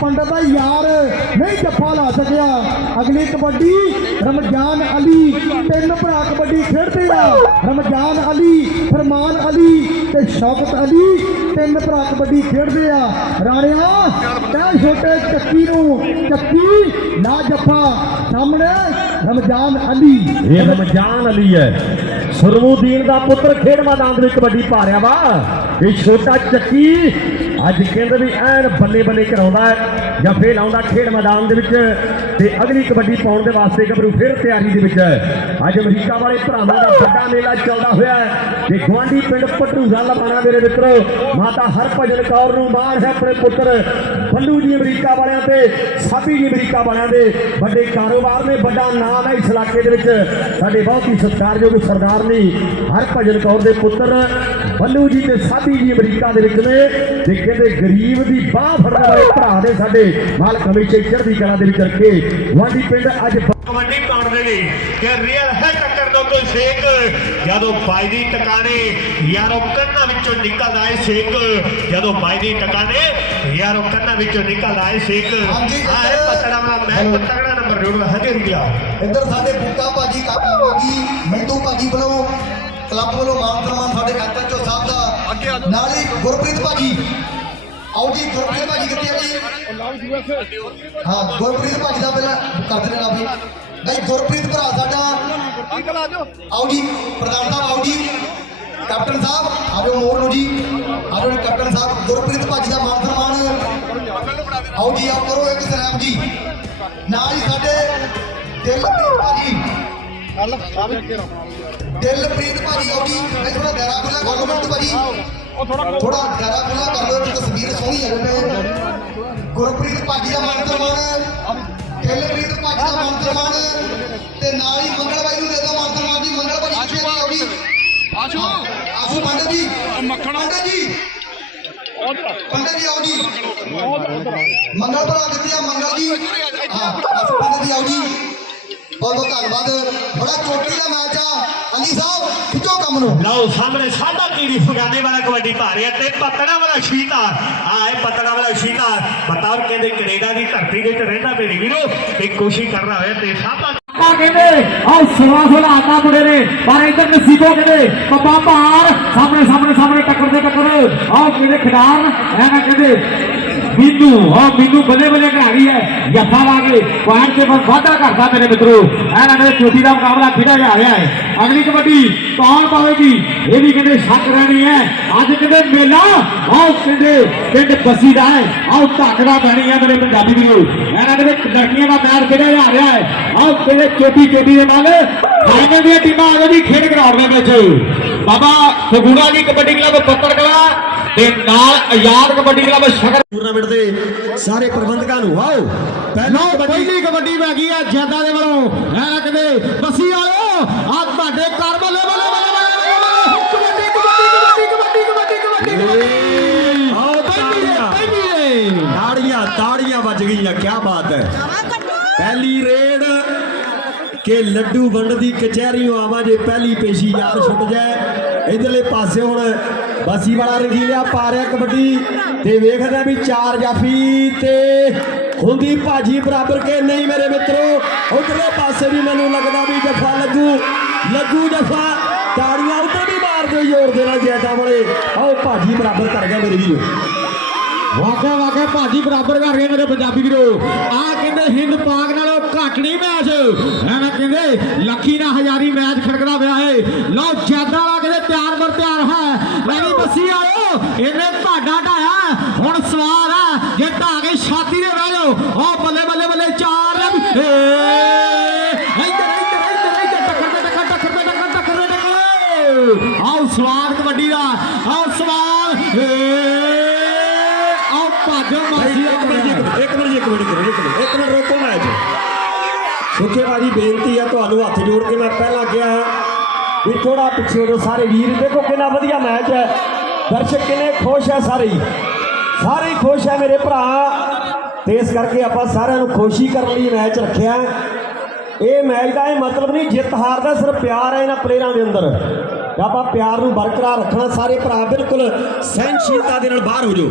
ਪੰਡਤ ਦਾ ਯਾਰ ਨਹੀਂ ਜੱਫਾ ਲਾ ਸਕਿਆ। ਅਗਲੀ ਕਬੱਡੀ, ਰਮਜ਼ਾਨ ਅਲੀ। ਤਿੰਨ ਭਰਾ ਕਬੱਡੀ ਖੇਡਦੇ ਆ। ਰਮਜ਼ਾਨ ਅਲੀ, ਫਰਮਾਨ ਅਲੀ ਤੇ ਸ਼ੌਕਤ ਅਲੀ ਤਿੰਨ ਭਰਾ ਕਬੱਡੀ ਖੇਡਦੇ ਆ। ਰਾਣਿਆ, ਤੈ ਛੋਟੇ ਚੱਕੀ ਨੂੰ ਚੱਕੀ ਨਾ ਜੱਫਾ। ਸਾਹਮਣੇ ਰਮਜ਼ਾਨ ਅਲੀ। ਇਹ ਰਮਜ਼ਾਨ ਅਲੀ ਹੈ। ਸਰਮੂਦੀਨ ਦਾ ਪੁੱਤਰ ਖੇਡ ਮੈਦਾਨ ਦੇ ਵਿੱਚ ਕਬੱਡੀ ਪਾ ਰਿਹਾ ਵਾ। ਇਹ ਛੋਟਾ ਚੱਕੀ ਅੱਜ ਕਹਿੰਦੇ ਵੀ ਐਨ ਬੱਲੇ ਬੱਲੇ ਕਰਾਉਂਦਾ ਹੈ, ਜਾਂ ਫੇਰ ਲਾਉਂਦਾ ਖੇਡ ਮੈਦਾਨ ਦੇ ਵਿੱਚ, ਤੇ ਅਗਲੀ ਕਬੱਡੀ ਪਾਉਣ ਦੇ ਵਾਸਤੇ ਗੱਭਰੂ ਫਿਰ ਤਿਆਰੀ ਦੇ ਵਿੱਚ ਹੈ। ਅੱਜ ਅਮਰੀਕਾ ਵਾਲੇ ਭਰਾਵਾਂ ਦਾ ਵੱਡਾ ਮੇਲਾ ਚੱਲਦਾ ਹੋਇਆ ਹੈ। ਤੇ ਗਵਾਂਢੀ ਪਿੰਡ ਪਟੂਗਾ ਲਬਾਣਾ ਮੇਰੇ ਮਿੱਤਰੋ, ਮਾਤਾ ਹਰਭਜਨ ਕੌਰ ਨੂੰ ਮਾਣ ਹੈ ਆਪਣੇ ਪੁੱਤਰ। ਬੱਲੂ ਜੀ ਅਮਰੀਕਾ ਵਾਲਿਆਂ ਤੇ, ਸਾਬੀ ਜੀ ਅਮਰੀਕਾ ਵਾਲਿਆਂ ਦੇ ਵੱਡੇ ਕਾਰੋਬਾਰ ਨੇ, ਵੱਡਾ ਨਾਮ ਹੈ ਇਸ ਇਲਾਕੇ ਦੇ ਵਿੱਚ। ਸਾਡੇ ਬਹੁਤ ਹੀ ਸਤਿਕਾਰਯੋਗ ਸਰਦਾਰ ਨੇ ਹਰਭਜਨ ਕੌਰ ਦੇ ਪੁੱਤਰ, ਬੱਲੂ ਜੀ ਤੇ ਸਾਬੀ ਜੀ ਅਮਰੀਕਾ ਦੇ ਵਿੱਚ ਨੇ। ਤੇ ਕਹਿੰਦੇ ਗਰੀਬ ਦੀ ਬਾਹ ਫੜਨ ਵਾਲੇ ਭਰਾ ਦੇ ਸਾਡੇ। ਮਾਲਕ ਹਮੇਸ਼ਾ ਹੀ ਚੜ੍ਹਦੀ ਕਲਾ ਦੇ ਵਿੱਚ ਰੱਖੇ। ਵਾਂਡੀ ਪਿੰਡ ਅੱਜ ਕਬੱਡੀ ਪਾਉਣ ਦੇ ਲਈ ਕਿ ਰੀਅਲ ਹੈ ਟੱਕਰ ਦਾ ਕੋਈ ਸੇਕ। ਜਦੋਂ ਬਾਈਦੀ ਟਿਕਾਣੇ ਯਾਰੋ ਕੰਨਾਂ ਵਿੱਚੋਂ ਨਿਕਲਦਾ ਏ ਸੇਕ। ਜਦੋਂ ਬਾਈਦੀ ਟਿਕਾਣੇ ਯਾਰੋ ਕੰਨਾਂ ਵਿੱਚੋਂ ਨਿਕਲਦਾ ਏ ਸੇਕ। ਹਾਂਜੀ, ਆਏ ਪਤੜਾ ਵਾਲਾ ਮੈਂ ਤਗੜਾ ਨੰਬਰ ਜੋੜ ਹਜੇ ਗਿਆ ਇੱਧਰ ਸਾਡੇ ਬੁੱਕਾ ਭਾਜੀ ਕਾਕੀ ਮੋਗੀ ਮਿੰਟੂ ਭਾਜੀ ਵੱਲੋਂ ਕਲੱਬ ਵੱਲੋਂ ਮਾਨ ਸਨਮਾਨ ਸਾਡੇ ਐਸਐਚਓ ਸਾਹਿਬ ਦਾ। ਨਾਲ ਹੀ ਗੁਰਪ੍ਰੀਤ ਭਾਜੀ। ਆਓ ਜੀ ਗੁਰਪ੍ਰੀਤ ਭਾਜੀ ਕਿੱਥੇ ਆ ਜੀ? ਹਾਂ। ਗੁਰਪ੍ਰੀਤ ਭਾਜੀ ਦਾ ਪਹਿਲਾਂ ਕਰਦੇ ਨੇ ਵੀ ਨਹੀਂ, ਗੁਰਪ੍ਰੀਤ ਭਰਾ ਸਾਡਾ। ਆਓ ਜੀ, ਪ੍ਰਧਾਨ ਸਾਹਿਬ, ਆਓ ਜੀ। ਕੈਪਟਨ ਸਾਹਿਬ, ਆਜੋ ਮੋਰ ਨੂੰ ਜੀ। ਆਜੋ ਕੈਪਟਨ ਸਾਹਿਬ। ਗੁਰਪ੍ਰੀਤ ਭਾਜੀ ਦਾ ਮਾਨ ਸਨਮਾਨ। ਆਓ ਜੀ, ਆਓ ਕਰੋ ਇੱਕ ਸਲਾਮ ਜੀ। ਨਾਲ ਹੀ ਸਾਡੇ ਦਿਲਪ੍ਰੀਤ ਭਾਜੀ। ਦਿਲਪ੍ਰੀਤ ਭਾਜੀ, ਆਓ ਜੀ। ਮੈਂ ਥੋੜਾ ਦਾਇਰਾ ਖੁੱਲਾ ਕਰ ਲਓ ਭਾਜੀ। ਥੋੜਾ ਦਾਇਰਾ ਖੁੱਲਾ ਕਰ ਲਓ ਤਸਵੀਰ ਸੋਹਣੀ ਹੈ ਗੁਰਪ੍ਰੀਤ ਭਾਜੀ ਦਾ ਮਾਨ ਸਨਮਾਨ। ਦਿਲਪ੍ਰੀਤ ਭਾਜੀ ਦਾ ਮਾਨ ਸਨਮਾਨ ਤੇ ਨਾਲ ਹੀ ਮੰਗਲ ਬਾਈ ਨੂੰ ਦੇ ਦਿਓ ਮਾਨ ਸਨਮਾਨ ਜੀ ਮੰਗਲ ਨੇ ਆਓ ਜੀ ਆਸ਼ੂ! ਆਸੂ ਪੰਡਤ ਜੀ। ਮੱਖਣ। ਪੰਡਤ ਜੀ। ਪੰਡਤ ਜੀ ਆਓ ਜੀ। ਮੰਗਲ ਭਰਾ ਕਿੱਥੇ ਆ ਮੰਗਲ ਜੀ। ਹਾਂ ਆਸੂ ਪੰਡਤ ਜੀ ਆਓ ਜੀ। ਬਹੁਤ ਬਹੁਤ ਧੰਨਵਾਦ। ਬੜਾ ਚੋਟੀ ਦਾ ਮੈਚ ਆ। ਅਲੀ ਸਾਹਿਬ ਖਿੱਚੋ ਕੰਮ ਨੂੰ। ਲਓ ਸਾਹਮਣੇ ਸਾਡਾ ਕੀੜੀ ਫਗਾਨੇ ਵਾਲਾ ਕਬੱਡੀ ਪਾ ਰਿਹਾ ਤੇ ਪਤੜਾ ਵਾਲਾ ਸ਼ੀਤਾਰ। ਆਏ ਪਤੜਾ ਵਾਲਾ ਸ਼ੀਤਾਰ। ਬਤੌਰ ਕਹਿੰਦੇ ਕੈਨੇਡਾ ਦੀ ਧਰਤੀ ਦੇ ਵਿੱਚ ਰਹਿੰਦਾ ਮੇਰੇ ਵੀਰੋ। ਤੇ ਕੋਸ਼ਿਸ਼ ਕਰ ਰਿਹਾ ਹੋਇਆ ਤੇ ਸਾਡਾ ਆ ਕਹਿੰਦੇ ਆਹ ਸਵਾ ਆਤਾ ਮੁੰਡੇ ਨੇ। ਪਰ ਇੱਧਰ ਨਸੀਬੋ ਕਹਿੰਦੇ ਪੱਪਾ ਭਾਰ। ਸਾਹਮਣੇ ਸਾਹਮਣੇ ਸਾਹਮਣੇ ਟੱਕਰ ਦੇ ਟੱਕਰ ਆਹ ਕਹਿੰਦੇ ਖਿਡਾਰ? ਐਨਾ ਕਹਿੰਦੇ ਮੀਨੂ ਆਹ ਮੀਨੂ ਬੱਲੇ ਬੱਲੇ ਕਰਾ ਗਈ ਹੈ ਜੱਫਾ ਲਾ ਕੇ ਪੁਆਇੰਟ ਤੇ ਬਸ ਵਾਧਾ ਕਰਦਾ ਮੇਰੇ ਮਿੱਤਰੋ ਐਨਾ ਨੇ ਚੋਟੀ ਦਾ ਮੁਕਾਬਲਾ ਖੇਡਿਆ ਜਾ ਰਿਹਾ ਹੈ ਅਗਲੀ ਕਬੱਡੀ ਕੌਣ ਪਾਵੇਗੀ ਇਹ ਵੀ ਕਹਿੰਦੇ ਸ਼ੱਕ ਰਹਿਣੀ ਹੈ ਅੱਜ ਕਹਿੰਦੇ ਮੇਲਾ ਆਹ ਕਹਿੰਦੇ ਪਿੰਡ ਬੱਸੀ ਦਾ ਹੈ ਆਹ ਢੱਕਦਾ ਪੈਣੀ ਹੈ ਮੇਰੇ ਪੰਜਾਬੀ ਵੀਰੋ ਇਹਨਾਂ ਦੇ ਵਿੱਚ ਲੜਕੀਆਂ ਦਾ ਮੈਚ ਖੇਡਿਆ ਜਾ ਰਿਹਾ ਹੈ ਆਹ ਕਹਿੰਦੇ ਚੋਟੀ ਚੋਟੀ ਦੇ ਨਾਲ ਫਾਈਨਲ ਦੀਆਂ ਟੀਮਾਂ ਆ ਗਈਆਂ ਜੀ ਖੇਡ ਗਰਾਊਂਡ ਦੇ ਵਿੱਚ ਬਾਬਾ ਤੇ ਨਾਲ ਆਜ਼ਾਦ ਕਬੱਡੀ ਕਲੱਬ ਸ਼ਗਰ ਟੂਰਨਾਮੈਂਟ ਦੇ ਸਾਰੇ ਪ੍ਰਬੰਧਕਾਂ ਨੂੰ ਆਓ। ਪਹਿਲੀ ਪਹਿਲੀ ਕਬੱਡੀ ਪੈ ਗਈ ਹੈ ਜ਼ਿਆਦਾ ਦੇ ਵੱਲੋਂ ਇਹ ਕਹਿੰਦੇ ਬੱਸੀ ਵਾਲਿਓ ਆ ਤੁਹਾਡੇ ਕਰ ਬੱਲੇ ਬੱਲੇ ਬੱਲੇ ਬੱਲੇ ਕਬੱਡੀ ਕਬੱਡੀ ਕਬੱਡੀ ਕਬੱਡੀ ਕਬੱਡੀ ਆਓ ਤਾੜੀਆਂ। ਤਾੜੀਆਂ ਤਾੜੀਆਂ ਵੱਜ ਗਈਆਂ ਕੀ ਬਾਤ ਹੈ। ਪਹਿਲੀ ਰੇਡ ਕਿ ਲੱਡੂ ਵੰਡ ਦੀ ਕਚਹਿਰੀਓਂ ਆਵਾਂ ਜੇ ਪਹਿਲੀ ਪੇਸ਼ੀ ਯਾਦ ਛੁੱਟ ਜਾਏ। ਇਧਰਲੇ ਪਾਸੇ ਹੁਣ ਬਾਸੀ ਵਾਲਾ ਰੰਗੀਲਿਆ ਪਾ ਰਿਹਾ ਕਬੱਡੀ ਤੇ ਵੇਖਦੇ ਵੀ ਚਾਰ ਜਾਫੀ ਤੇ ਹੁੰਦੀ ਭਾਜੀ ਬਰਾਬਰ ਕੇ ਨਹੀਂ ਮੇਰੇ ਮਿੱਤਰੋ? ਉਧਰਲੇ ਪਾਸੇ ਵੀ ਮੈਨੂੰ ਲੱਗਦਾ ਵੀ ਜਫਾ ਲੱਗੂ ਲੱਗੂ ਜਫਾ। ਤਾੜੀਆਂ ਉੱਧਰ ਵੀ ਮਾਰ ਦਿਓ ਜ਼ੋਰ ਦੇ ਨਾਲ ਜੈਦਾ ਵਾਲੇ। ਆਓ ਭਾਜੀ ਬਰਾਬਰ ਕਰ ਗਿਆ ਮੇਰੇ ਵੀਰੋ। ਵਾਕਿਆ ਵਾਕਿਆ ਭਾਜੀ ਬਰਾਬਰ ਕਰ ਗਏ ਮੇਰੇ ਪੰਜਾਬੀ ਵੀਰੋ। ਆ ਕਹਿੰਦੇ ਹਿੰਦ ਪਾਕ ਨਾਲੋਂ ਘੱਟ ਨਹੀਂ ਮੈਚ। ਐਵੇਂ ਕਹਿੰਦੇ, ਲੱਖੀ ਨਾਲ ਹਜ਼ਾਰੀ ਮੈਚ ਖੜਕਦਾ ਪਿਆ ਹੈ ਲਓ ਜ਼ਿਆਦਾ ਵਾਲਾ ਕਹਿੰਦੇ ਤਿਆਰ ਬਰ ਤਿਆਰ ਹੈ। ਲੈਣੀ ਬੱਸੀ ਆਇਓ, ਇਹਨੇ ਤੁਹਾਡਾ ਢਾਇਆ। ਹੁਣ ਸਵਾਲ ਹੈ, ਜੇ ਢਾ ਕੇ ਛਾਤੀ ਦੇ ਬਹਿ ਜਾਓ ਉਹ ਬੱਲੇ ਬੱਲੇ ਬੱਲੇ, ਚਾਰ ਏ, ਇੱਧਰ ਇੱਧਰ ਇੱਧਰ ਇੱਧਰ ਟੱਕਰ ਦੇ ਟੱਕਰ ਟੱਕਰ ਦੇ ਟੱਕਰ ਟੱਕਰ ਦੇ ਟੱਕਰ ਆਓ ਸਵਾਲ ਕਬੱਡੀ ਦਾ ਆਓ ਸਵਾਲ ਏ ਆਓ ਭਾਜੋ ਮਾਸੀ ਇੱਕ ਮਿੰਟ ਇੱਕ ਮਿੰਟ ਇੱਕ ਮਿੰਟ ਕਰੋ ਰੋਕੋ ਮੈਚ ਸੁਖੇ ਭਾਜੀ ਬੇਨਤੀ ਹੈ ਤੁਹਾਨੂੰ ਹੱਥ ਜੋੜ ਕੇ ਮੈਂ ਪਹਿਲਾਂ ਕਿਹਾ ਵੀ ਥੋੜਾ ਪਿੱਛੇ ਹੋ ਸਾਰੇ ਵੀਰ, ਦੇਖੋ ਕਿੰਨਾ ਵਧੀਆ ਮੈਚ ਹੈ। ਦਰਸ਼ਕ ਕਿੰਨੇ ਖੁਸ਼ ਹੈ ਸਾਰੇ ਹੀ। ਸਾਰੇ ਹੀ ਖੁਸ਼ ਹੈ ਮੇਰੇ ਭਰਾ। ਤੇ ਇਸ ਕਰਕੇ ਆਪਾਂ ਸਾਰਿਆਂ ਨੂੰ ਖੁਸ਼ੀ ਕਰਨ ਲਈ ਮੈਚ ਰੱਖਿਆ। ਇਹ ਮੈਚ ਦਾ ਇਹ ਮਤਲਬ ਨਹੀਂ, ਜਿੱਤ ਹਾਰ ਦਾ ਸਿਰਫ ਪਿਆਰ ਹੈ ਇਹਨਾਂ ਪਲੇਅਰਾਂ ਦੇ ਅੰਦਰ। ਆਪਾਂ ਪਿਆਰ ਨੂੰ ਬਰਕਰਾਰ ਰੱਖਣਾ, ਸਾਰੇ ਭਰਾ ਬਿਲਕੁਲ ਸਹਿਨਸ਼ੀਲਤਾ ਦੇ ਨਾਲ ਬਾਹਰ ਹੋ ਜਾਓ।